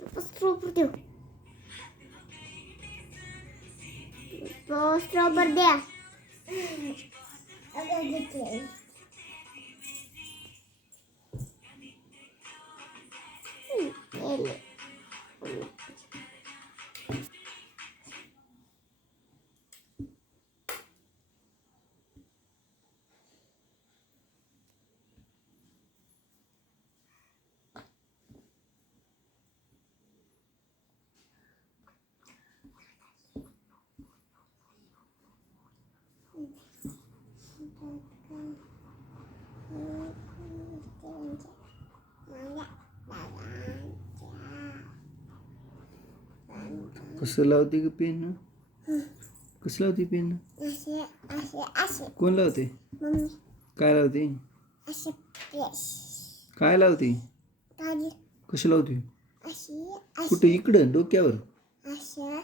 स्ट्रॉबर देऊ. स्ट्रॉबर द्या. कसं लावते ग पेन? कसं लावते पेन? कोण लावते? काय लावते? काय लावते? कशी लावते? कुठे? इकडं डोक्यावर?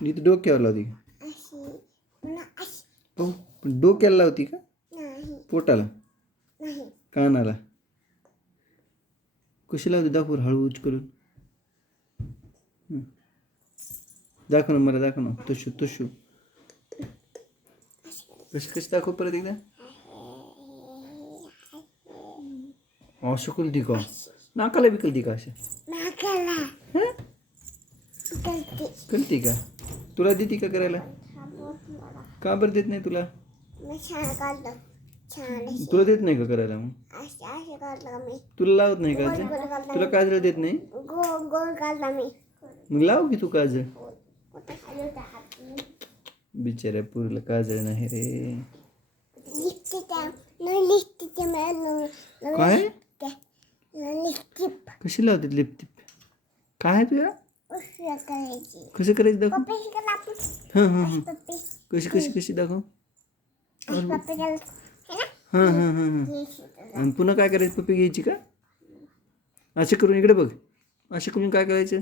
इथं डोक्यावर लावते का? पण डोक्याला लावते का? पोटाला? कानाला? कशी लावते? दाखव हळूच करून. दाखव ना मला, दाखव ना. तुशू तुशू कशी दाखव परत एकदा. असं कलती का? नाकाला बी कलती का? अशा कलती का? तुला देते का करायला? का बरं देत नाही तुला? तुला देत नाही का करायला? मग तुला लावत नाही काजळ? तुला काजळ देत नाही? मग लाव की तू काजळ. बिचाऱ्या पुरीला काजळ नाही रे. काय? कशी लावते लिपस्टिक? काय आहे तुया? कसं करायचं दाखव. हां हां हां कशी कशी कशी दाखव. हां हां हां हां आणि पुन्हा काय करायचं? पप्पी घ्यायची का? असे करून इकडे बघ. असे करून काय करायचं?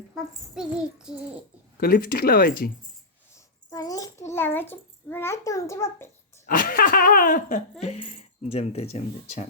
का लिपस्टिक लावायची? जमते जमते छान.